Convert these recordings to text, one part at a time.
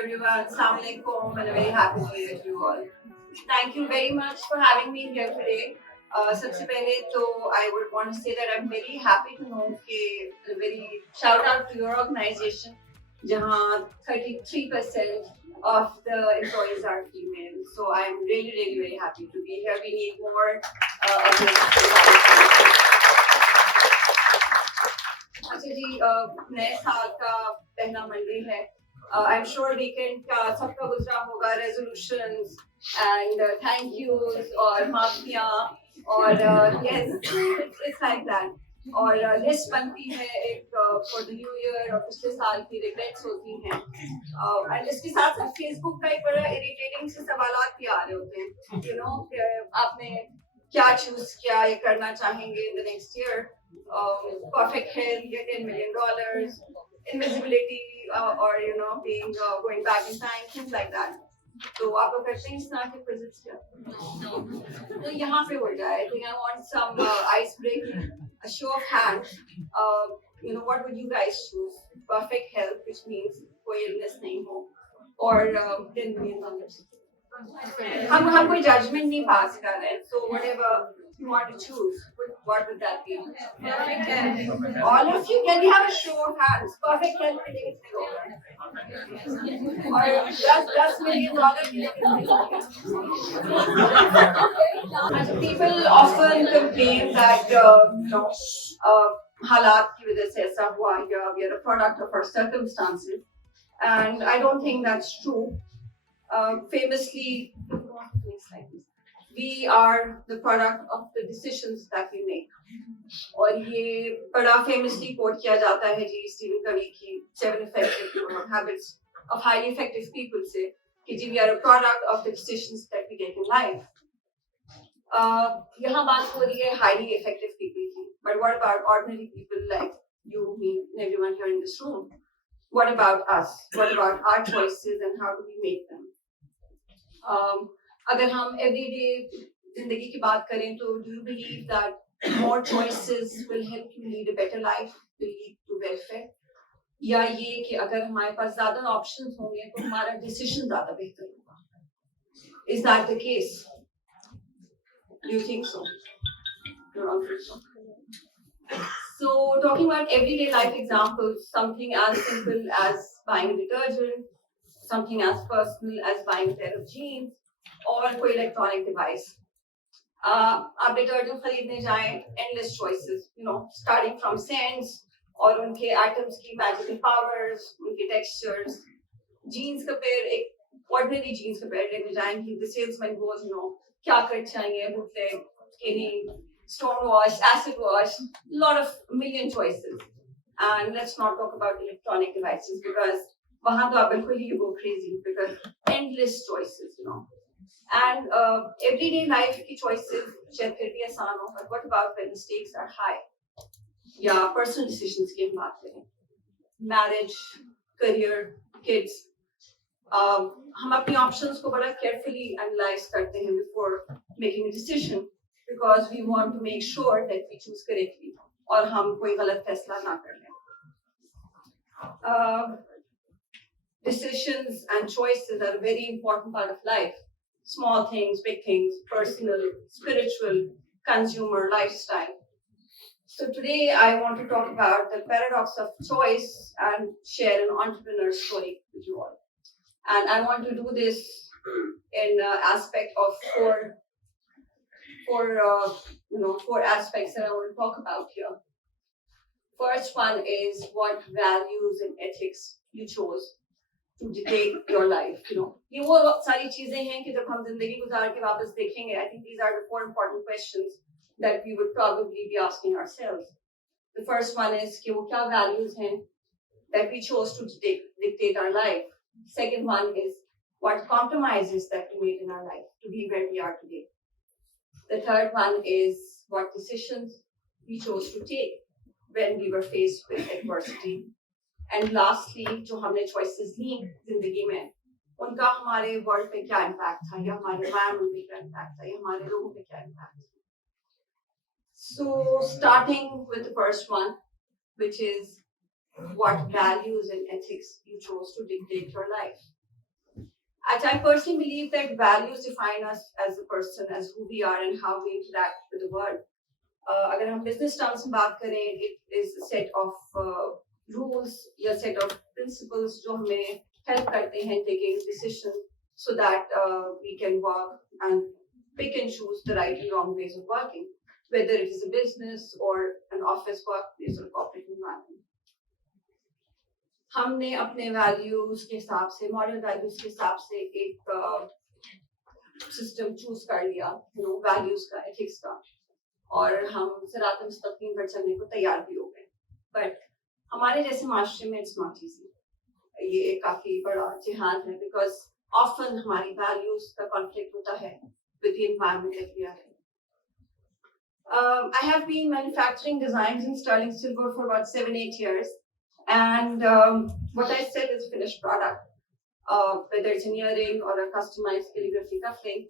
everyone. Assalamu alaikum, and I'm very happy to be with you all. Thank you very much for having me here today. सबसे पहले तो I would want to say that I'm very happy to know कि very shout out to your organization जहाँ 33% of the employees are female. So I'm really very happy to be here. We need more of this. अच्छा जी नए साल का पहला Monday है I'm sure weekend का सबका गुजरा होगा resolutions and thank yous और माफिया और yes it's like that और लिस्ट बनती है एक for the new year और पिछले साल की regrets होती हैं and इसके साथ साथ Facebook का एक बड़ा irritating से सवालात भी आ रहे होते हैं you know आपने क्या choose किया ये करना चाहेंगे in the next year perfect health, get $10 million, invisibility, or being going back in time, things like that. So आप लोग करते हैं इस तरह के quizzes क्या? तो यहाँ पे हो जाए. I think I want some ice breaking, a show of hands. What would you guys choose? Perfect health, which means कोई illness नहीं हो, or $10 million. हम कोई judgment नहीं pass कर रहे हैं. So whatever you want to choose, what would that be? Perfect health. All of you, can we have a show of hands? Perfect health के लिए कितने लोग हैं? और $10 million People often complain that हालात की वजह से ऐसा हुआ या we are a product of our circumstances, and I don't think that's true. Famously, we are the product of the decisions that we make. और ये बड़ा famously quote किया जाता है जी स्टीवन कवी की 7 effective habits of highly effective people से कि जी we are a product of the decisions that we take in life. यहाँ बात हो रही है highly effective people की, but what about ordinary people like you, me, and everyone here in this room? What about us? What about our choices and how do we make them? अगर हम everyday जिंदगी की बात करें तो do you believe that more choices will help you lead a better life, will lead to welfare? या ये कि अगर हमारे पास ज़्यादा options होंगे तो हमारा decision ज़्यादा बेहतर होगा? Is that the case? Do you think so? You don't think so? So talking about everyday life examples, something as simple as buying a detergent, something as personal as buying a pair of jeans, or कोई electronic device. आप detergent खरीदने जाएं, endless choices, starting from scents और उनके atoms की magical powers, उनके textures. Jeans का pair एक ordinary jeans का pair लेने जाएंगे, the salesman goes, क्या कट चाहिए, bootleg, skinny, stone wash, acid wash, million choices. And let's not talk about electronic devices because वहाँ तो आप बिल्कुल you go crazy because endless choices, And everyday life की choices शायद फिर भी आसान हो, but what about when the stakes are high? या personal decisions की हम बात करें, marriage, career, kids. हम अपनी options को बड़ा carefully analyze करते हैं before making a decision because we want to make sure that we choose correctly और हम कोई गलत फैसला ना कर लें. Decisions and choices are a very important part of life. Small things, big things, personal, spiritual, consumer, lifestyle. So today I want to talk about the paradox of choice and share an entrepreneur story with you all. And I want to do this in aspect of four aspects that I want to talk about here. First one is what values and ethics you chose to dictate your life. ये वो सारी चीजें हैं कि जब हम जिंदगी गुजार के वापस देखेंगे, I think these are the 4 important questions that we would probably be asking ourselves. The first one is कि वो क्या values हैं that we chose to dictate our life. Second one is what compromises that we made in our life to be where we are today. The third one is what decisions we chose to take when we were faced with adversity. And lastly, जो हमने choices ली जिंदगी में, उनका हमारे world पे क्या impact था, या हमारे environment पे क्या impact था, या हमारे लोगों पे क्या impact था. So starting with the first one, which is what values and ethics you chose to dictate your life. I personally believe that values define us as a person, as who we are and how we interact with the world. अगर हम business terms में बात करें, it is a set of rules या set of principles जो हमें help करते हैं taking decisions so that we can work and pick and choose the right and wrong ways of working, whether it is a business or an office workplace or corporate environment. हमने अपने values के हिसाब से moral values के हिसाब से एक system choose कर लिया, वैल्यूज का, एथिक्स का, और हम सिरात मुस्तकीम पर चलने को तैयार भी हो गए. बट हमारे जैसे माशरे में इट्स नॉट इजी. ये काफी बड़ा जिहाद है बिकॉज ऑफन हमारी वैल्यूज का कॉन्फ्लिक्ट होता है with the environment that we are in. I have been manufacturing designs in sterling silver for about 7-8 years. And what I said is finished product. Whether it's an earring or a customized calligraphy cufflink,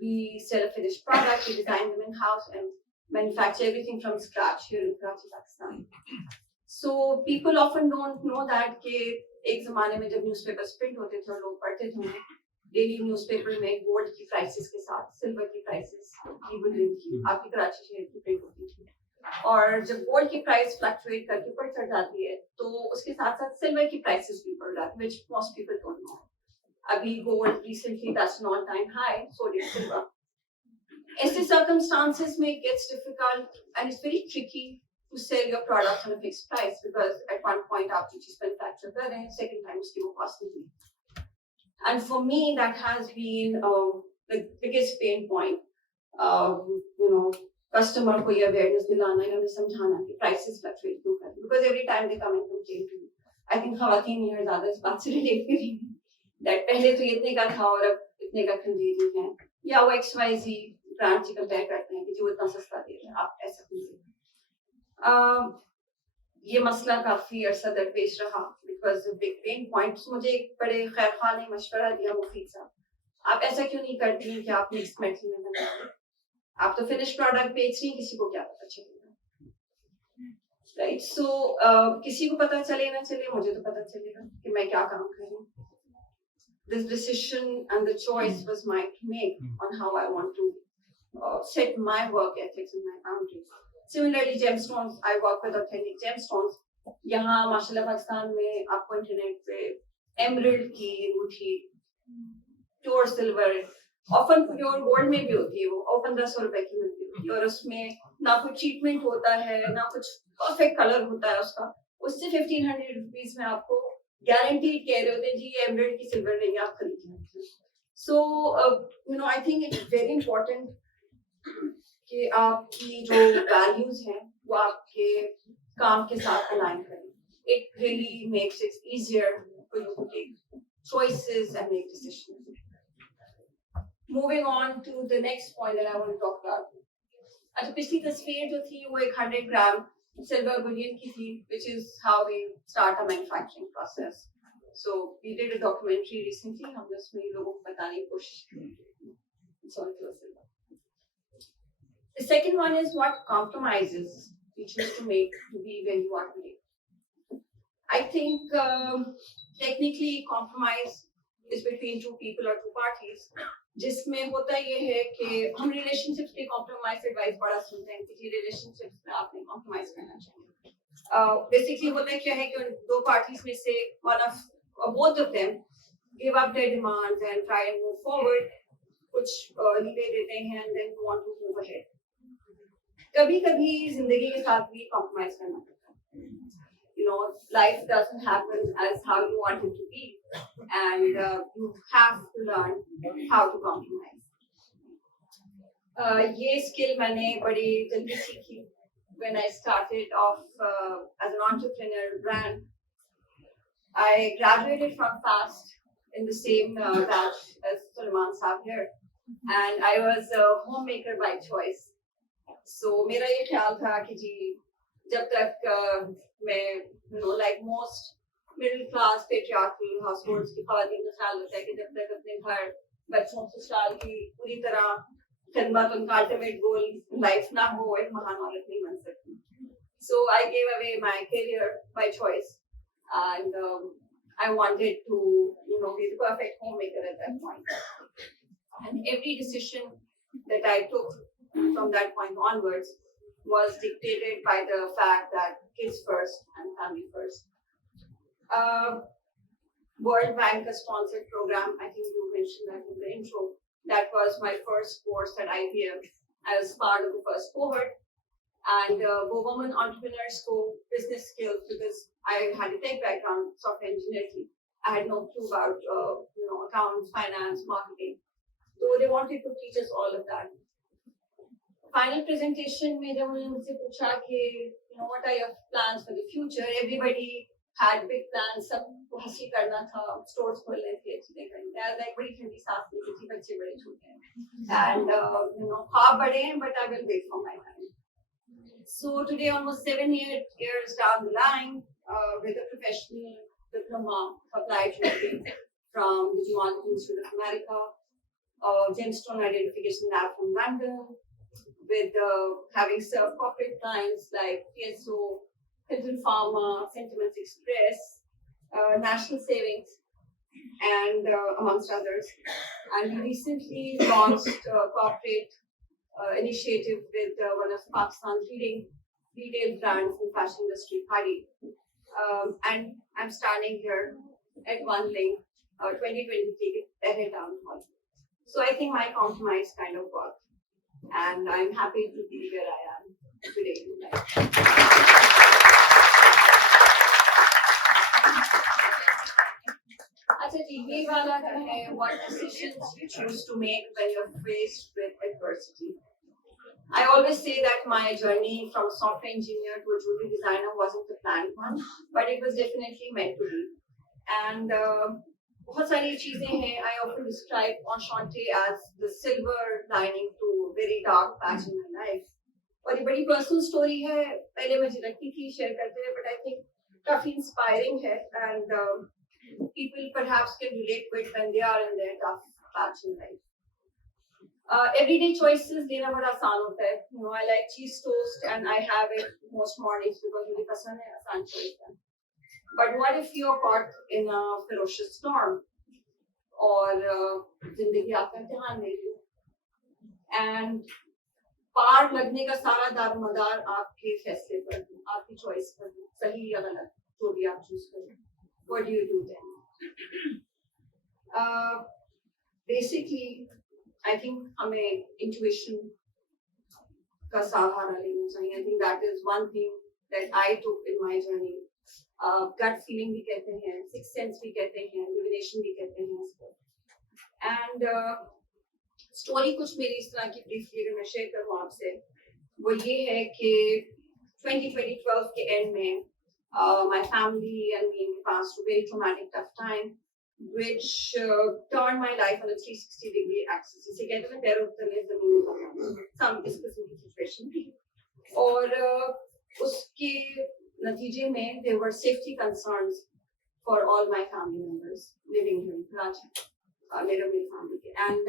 we sell a finished product, we design them in-house and manufacture everything from scratch here in Karachi, Pakistan. So people often don't know that कि एक ज़माने में जब newspapers print होते थे और लोग पढ़ते थे, डेली न्यूज़पेपर में गोल्ड की प्राइसेस के साथ सिल्वर की प्राइसेस की बुलियन की आपकी कराची शहर की प्रिंट होती थी. और जब गोल्ड की प्राइस फ्लक्चुएट करके ऊपर चढ़ जाती है तो उसके साथ साथ सिल्वर की प्राइसेस भी बढ़ जाती है, which most people don't know. अभी gold recently touched all time high, so did silver. ऐसे सर्कमस्टांसेस में it gets difficult and it's very tricky to sell your product on a fixed price because at one point आप जो चीज manufacture कर रहे हैं, second time उसकी वो कॉस्ट नहीं. And for me that has been the biggest pain point. Customer को ये अवेयरनेस दिलाना या उन्हें समझाना कि प्राइसेस फ्लक्चुएट क्यों कर, because every time they come and complain to. I think खवातीन यहाँ ज्यादा इस बात से रिलेट करेंगी दैट पहले तो इतने का था और अब इतने का खरीद रही हैं, या वो XYZ ब्रांड से कंपेयर करते हैं कि जो इतना सस्ता दे रहे हैं आप ऐसा खरीदें. ये मसला काफी अरसा दरपेश रहा बिकॉज बिग पेन पॉइंट्स. मुझे एक बड़े खैरखा ने मशवरा दिया, मुफीद साहब, आप ऐसा क्यों नहीं करती हैं कि आप मिक्स मेटल में बनाएं, आप तो फिनिश प्रोडक्ट बेच रही, किसी को क्या पता चलेगा, राइट? सो किसी को पता चले ना चले, मुझे तो पता चलेगा कि मैं क्या काम कर रही हूँ. This decision and the choice was mine to make on how I want to set my work ethics and my boundaries. Similarly, gemstones, I work with authentic gemstones. यहाँ माशाल्लाह पाकिस्तान में आपको इंटरनेट पे एमरल्ड की अंगूठी, pure silver, often pure gold में भी होती है, वो 1500 रुपए की मिलती है और उसमें ना कुछ ट्रीटमेंट होता है ना कुछ परफेक्ट कलर होता है उसका. उससे 1500 रुपीज में आपको गारंटीड कह रहे होते हैं जी ये एमरल्ड की सिल्वर नहीं आप खरीदिए. So I think it's very important कि आपकी जो वैल्यूज हैं वो आपके काम के साथ अलाइन करें. It really makes it easier for you to take choices and make decisions. Moving on to the next point that I want to talk about. अच्छा, पिछली तस्वीर जो थी वो एक 100 ग्राम सिल्वर बुलियन की थी, which is how we start our manufacturing process. So we did a documentary recently. हमने उसमें लोगों को बताने की कोशिश की. It's all pure silver. The second one is what compromises you choose to make to be where you are today. I think technically compromise is between two people or two parties. जिसमें होता ये है कि हम relationships के compromise advice बड़ा सुनते हैं कि रिलेशनशिप्स में आपने कॉम्प्रोमाइज करना चाहिए. बेसिकली होता क्या है कि दो पार्टीज में से one of both of them give up their demands and try and move forward. कुछ लीडे देते हैं and then want to move ahead. कभी-कभी जिंदगी के साथ भी कॉम्प्रोमाइज करना पड़ता है. Life doesn't happen as how you want it to be, and you have to learn how to compromise. ये skill मैंने बड़ी जल्दी सीखी when I started off as an entrepreneur brand. I graduated from FAST in the same batch as Sulaiman Saab here, and I was a homemaker by choice. So मेरा ये ख्याल था कि जी जब तक मैं like most middle class patriarchal households की ख़वातीन का ख्याल होता है कि जब तक अपने घर बच्चों ससुराल की पूरी तरह खिदमत उनका अल्टीमेट गोल लाइफ ना हो, एक महान औरत नहीं बन सकती. So I gave away my career by choice and I wanted to, be the perfect homemaker at that point. And every decision that I took from that point onwards was dictated by the fact that kids first and family first. World Bank sponsored program, I think you mentioned that in the intro. That was my first course at IBM as part of the first cohort. And women entrepreneurs go business skills because I had a tech background, software engineering. I had no clue about accounts, finance, marketing. So they wanted to teach us all of that. Final presentation, में जब उन्होंने मुझसे पूछा कि what are your plans for the future? Everybody had big plans. सबको हासिल करना था, stores खोलने थे, चीजें करनी थी. I was like बड़ी ठंडी सांस लेती थी, बच्चे बड़े छोटे हैं. And ख्वाब बड़े हैं, but I will wait for my time. So today, almost 7 years down the line, with a professional diploma, applied training from the Geological Institute of America, gemstone identification lab from London, with having served corporate clients like PSO, Hilton Pharma, Sentiments Express, National Savings, and amongst others. And we recently launched a corporate initiative with one of Pakistan's leading retail brands in fashion industry, Khadi. And I'm standing here at one link, 2023 Tehre Town Hall. So I think my compromise kind of worked. And I'm happy to be where I am today. What decisions you choose to make when you're faced with adversity? I always say that my journey from a software engineer to a jewelry designer wasn't a planned one, but it was definitely meant to be. And बहुत सारी चीजें हैं. I often describe Enchante as the silver lining to a very dark patch in my life. और ये बड़ी personal story है. पहले मुझे लगती थी share करते हैं, but I think काफी inspiring है, and people perhaps can relate to it when they are in their tough patch in life. Everyday choices लेना बड़ा आसान होता है. I like cheese toast and I have it most mornings because मुझे पसंद है, आसान choice है. But what if you're caught in a ferocious storm और जिंदगी आपका इम्तिहान ले रही है and पार लगने का सारा दारोमदार आपके फैसले पर है, आपकी choice पर है, सही या गलत जो भी आप choose करें. What do you do then? Basically, I think हमें intuition का सहारा लेना चाहिए. I think that is one thing that I took in my journey. Gut feeling भी कहते हैं, sixth sense भी कहते हैं, divination भी कहते हैं इसको. And story कुछ मेरी इस तरह की briefly अगर मैं share करूँ आपसे, वो ये है कि 2012 के end में my family and me passed through a very traumatic tough time, which turned my life on a 360-degree axis. इसे कहते हैं पैरों तले जमीन उतरना, some इस किस्म की situation थी. और उसके नतीजे में there were safety concerns for all my family members living here in Karachi, मेरे family के. And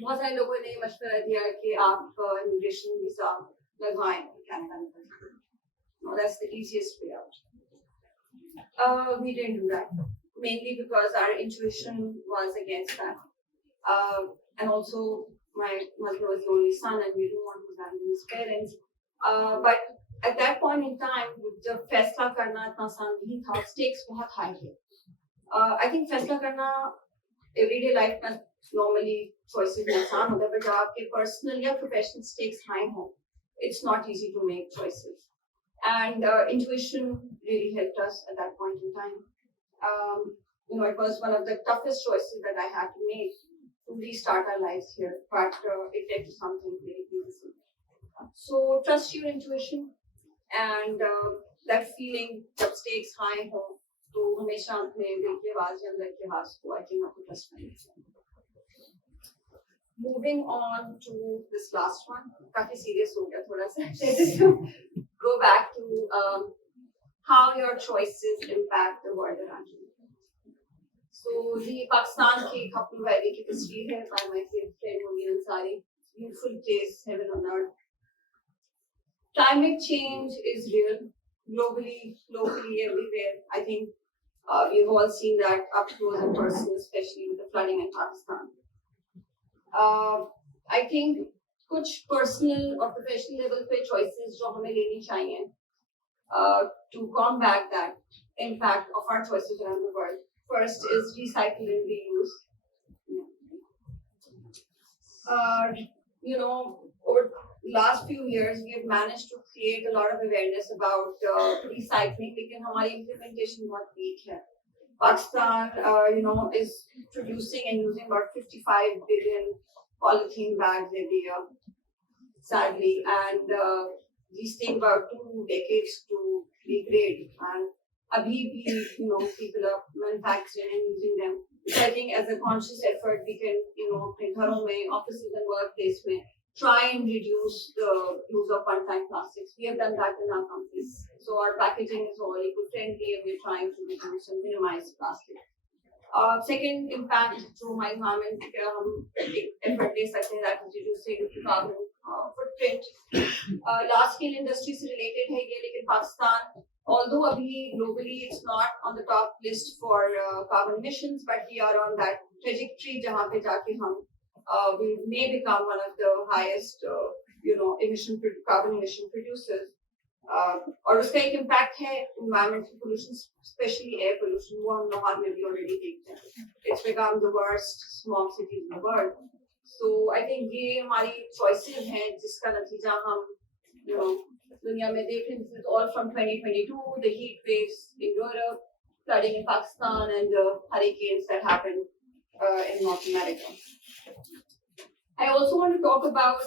बहुत सारे लोगों ने मशवरा दिया कि आप immigration visa लगवाएं कनाडा में. No, that's the easiest way out. We didn't do that, mainly because our intuition was against that. And also, my mother was the only son and we didn't want to abandon his parents. But at that point in time, जब फैसला करना इतना आसान नहीं था, stakes बहुत high थे. I think फैसला करना everyday life में normally choices में आसान होता है, but जब आपके personal या professional stakes high हो, it's not easy to make choices. And intuition really helped us at that point in time. It was one of the toughest choices that I had to make to restart our lives here, but it led to something very beautiful. So trust your intuition and that feeling जब stakes high हो तो हमेशा अपने दिल की आवाज़ या अंदर की आवाज़ को I think आपको trust करना चाहिए. Moving on to this last one, काफी serious हो गया थोड़ा सा. Go back to how your choices impact the world around you. So the Pakistan की Khaplu Valley की तस्वीर है by my friend Munir Ansari. Beautiful place, heaven on earth. Climate change is real, globally, locally, everywhere. I think We've all seen that up close and personal, especially with the flooding in Pakistan. I think कुछ personal और professional level पे choices जो हमें लेनी चाहिए to combat that impact of our choices around the world. First is recycle and reuse. Over the last few years, we have managed to create a lot of awareness about recycling, लेकिन हमारी implementation बहुत weak है. Pakistan, is producing and using about 55 billion polythene bags every year, sadly, and these take about 2 decades to degrade. And abhi bhi, people are manufacturing and using them. So I think as a conscious effort, we can, अपने घरों में, offices and workplace में, try and reduce the use of one-time plastics. We have done that in our company. So our packaging is all eco-friendly and we're trying to reduce and minimize plastic. Second impact to my environment, effort ले सकते हैं, that is reducing carbon footprint. Large scale industry से related है ये, लेकिन Pakistan, although abhi globally it's not on the top list for carbon emissions, but we are on that trajectory जहाँ पे जाके हम we may become one of the highest carbon emission producers. और उसका एक impact है environmental pollution, especially air pollution. वो हम लाहौर में भी already देखते हैं. It's become the worst smog city in the world. So I think ये हमारी choices हैं जिसका नतीजा हम दुनिया में देख रहे हैं. This is all from 2022, the heat waves in Europe, flooding in Pakistan, and the hurricanes that happened in North America. I also want to talk about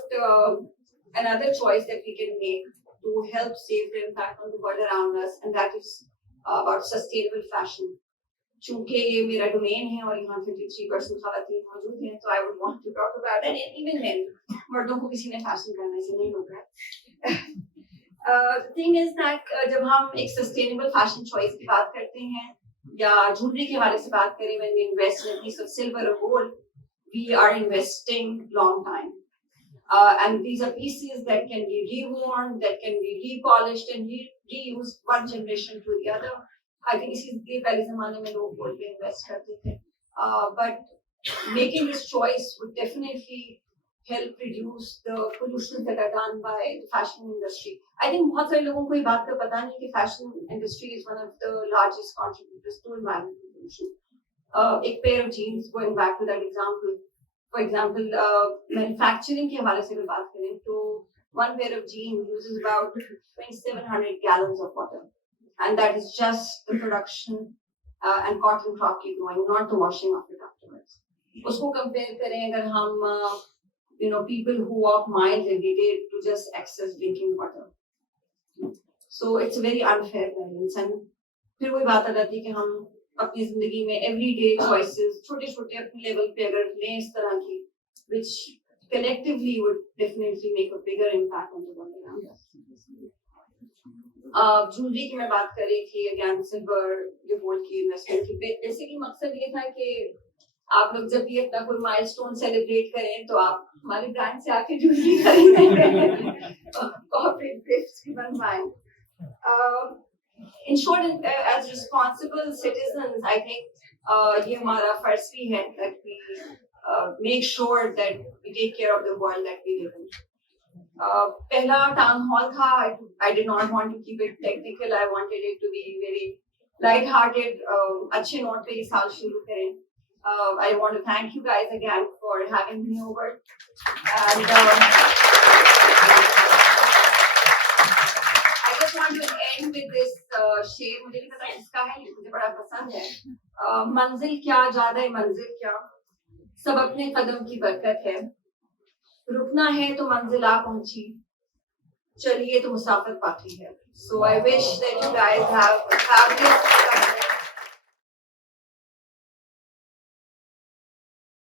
another choice that we can make to help save the impact on the world around us, and that is about sustainable fashion. चूंकि ये मेरा domain है और यहाँ 53% ख़वातीन मौजूद हैं, so I would want to talk about it. And even then, मर्दों को किसी ने fashion करने से नहीं रोका. The thing is that जब हम एक sustainable fashion choice की बात करते हैं या jewelry के हवाले से बात करें, when we invest in a piece of silver or gold, we are investing long time. And these are pieces that can be reworn, that can be repolished and reused one generation to the other. I think इसीलिए पहले ज़माने में लोग gold पे invest करते थे. But making this choice would definitely help reduce the pollution that are done by the fashion industry. I think बहुत सारे लोगों को ये बात का पता नहीं कि fashion industry is one of the largest contributors to environmental pollution. एक pair of jeans, going back to that example. For example, manufacturing के हवाले से भी बात करें तो one pair of jeans uses about 2,700 gallons of water, and that is just the production and cotton properly growing, not the washing of it afterwards. उसको compare करें अगर हम people who walk miles every day to just access drinking water. So it's a very unfair balance, and फिर वही बात आ जाती है कि हम अपनी जिंदगी में everyday choices छोटे-छोटे अपने level पे अगर लें इस तरह की, which collectively would definitely make a bigger impact on the world around us. Jewellery की मैं बात कर रही थी, again silver, gold की investment की. Basically मकसद ये था कि आप लोग जब भी अपना कोई milestone celebrate करें तो आप हमारे brand से आके जूलरी खरीदें, corporate gifts भी बनवाएं. In short, as responsible citizens, I think ये हमारा फर्ज भी है that we make sure that we take care of the world that we live in. पहला town hall था. I did not want to keep it technical. I wanted it to be very light-hearted. अच्छे note पे ये साल शुरू करें. I want to thank you guys again for having me over. And I just want to end with this शेर. मुझे नहीं पता किसका है, लेकिन मुझे बड़ा पसंद है. मंजिल क्या ज़्यादा है मंजिल क्या, सब अपने कदम की बरकत है. रुकना है तो मंजिल आ पहुंची, चलिए तो मुसाफिर बाकी है. So I wish that you guys have a fabulous